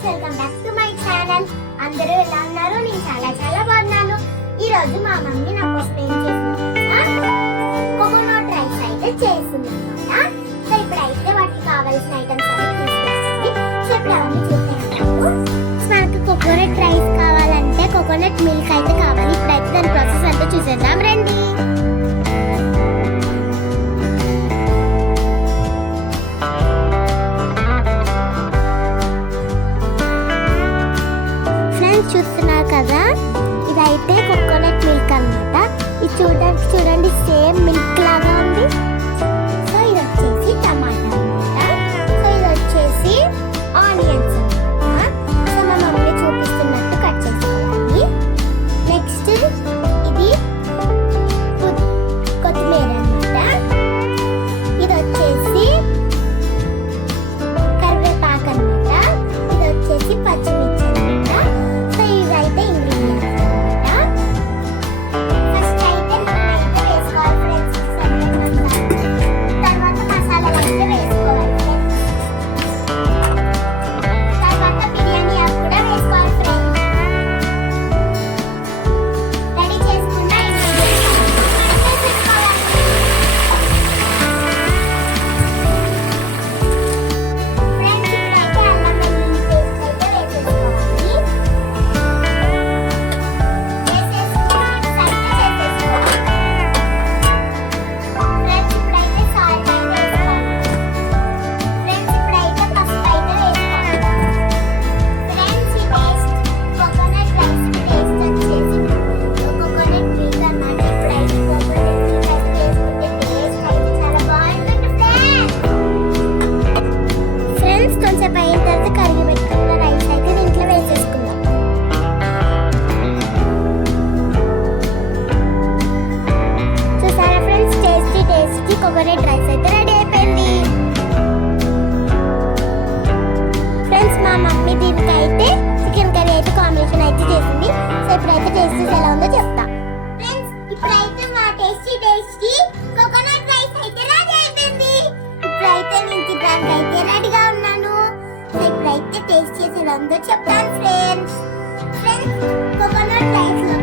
Friends, welcome back to my channel. అందరూ ఎలా ఉన్నారు? నేను చాలా బాగున్నాను. ఈ రోజు మా మమ్మీ నా కోసం ఏం చేసింది, కోకోనట్ రైస్ అయితే చేసింది అన్నమాట. సో ఇప్పుడైతే వాటికి కావాల్సిన ఐటమ్స్ అన్ని తీసుకొచ్చింది. సో ఇప్పుడు అవన్నీ చూస్తున్నాను. మనకు కోకోనట్ రైస్ కావాలంటే కోకోనట్ మిల్క్ అయితే కావాలి. ఇప్పుడైతే దాని ప్రాసెస్ అంతా చూసేద్దాం రండి. చూస్తున్నారు కదా, ఇదైతే కోకోనట్ మిల్క్ అన్నమాట. ఇది చూడండి సేమ్ మిల్క్ లాగా ఉంది. సో ఇది వచ్చేసి టమాటా అన్నమాట. సో ఇది వచ్చేసి ఆనియన్స్ అన్నమాట. సో మా మమ్మీ చూపిస్తున్నట్టు కట్ చేసుకోవాలి. నెక్స్ట్ ఇది కొత్తిమీర అన్నమాట. ఇది వచ్చేసి కరివేపాకు అన్నమాట. ఇది వచ్చేసి పచ్చిమిర్చి అన్నమాట. కోకోనట్ రైస్ అయితే రెడీ అయిపోయింది. ఫ్రెండ్స్, మా మమ్మీ దీనికైతే చికెన్ కర్రీ అయితే కాంబినేషన్ అయితే చేసింది. సో ఇప్పుడైతే టేస్ట్ ఎలా ఉందో చెప్తా. ఫ్రెండ్స్, ఇప్పుడైతే మా టేస్టీ కోకోనట్ రైస్ అయితే రెడీ అయిపోయింది. ఇప్పుడైతే నేను తినడానికి అయితే రెడీగా ఉన్నాను. సో ఇప్పుడైతే టేస్ట్ చేసి ఎలా ఉందో చెప్తాను ఫ్రెండ్స్. కోకోనట్ రైస్ లో